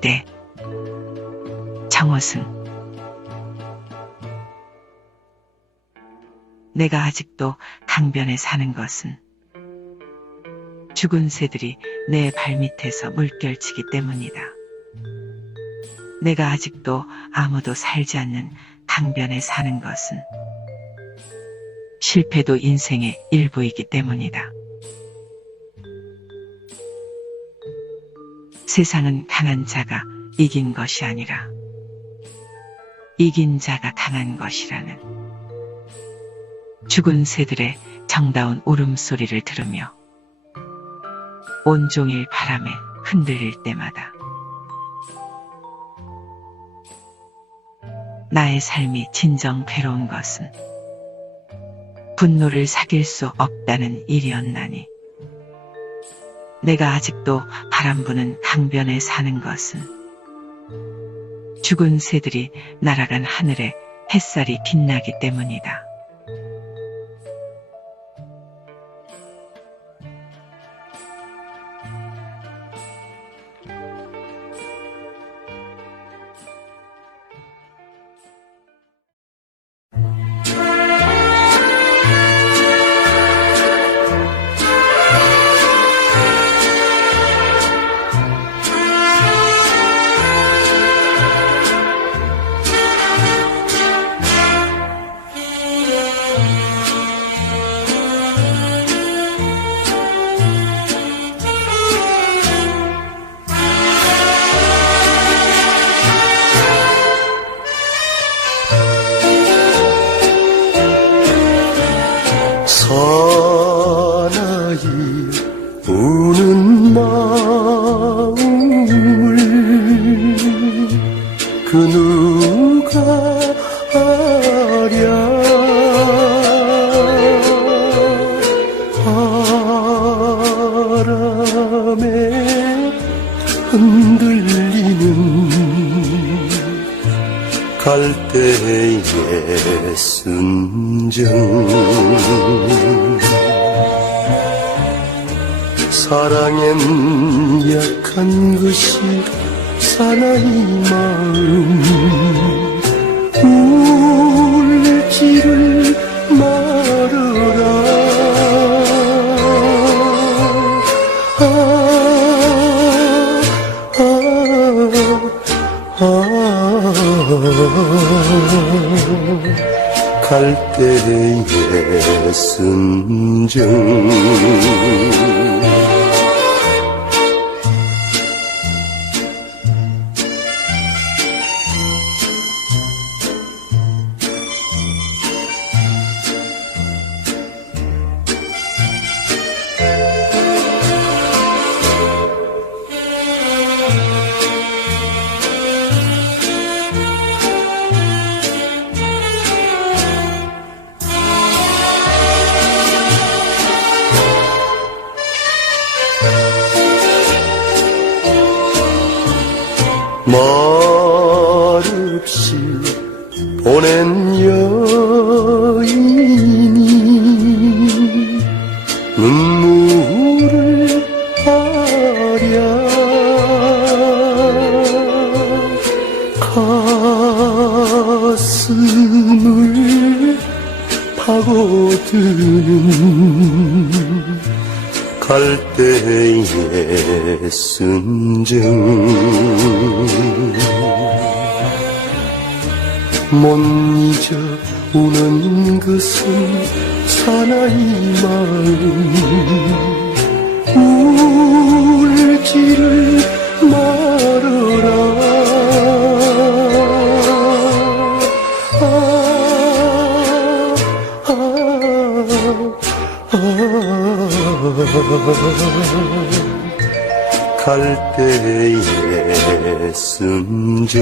때 정호승 내가 아직도 강변에 사는 것은 죽은 새들이 내 발밑에서 물결치기 때문이다. 내가 아직도 아무도 살지 않는 강변에 사는 것은 실패도 인생의 일부이기 때문이다. 세상은 강한 자가 이긴 것이 아니라 이긴 자가 강한 것이라는 죽은 새들의 정다운 울음소리를 들으며 온종일 바람에 흔들릴 때마다 나의 삶이 진정 괴로운 것은 분노를 사귈 수 없다는 일이었나니 내가 아직도 바람 부는 강변에 사는 것은 죽은 새들이 날아간 하늘에 햇살이 빛나기 때문이다. 사나이 우는 마음을 그 누가 알야 바람에 갈대의 순정 사랑엔 약한 것이 사나이 마음. 울지를 말아라. 아, 아, 아, 갈대의 순정 말없이 보낸 여인이 눈물을 하랴 가슴을 파고드는 갈대의 순정 못 잊어 우는 것은 사나이 마음 울지를 갈대의 순정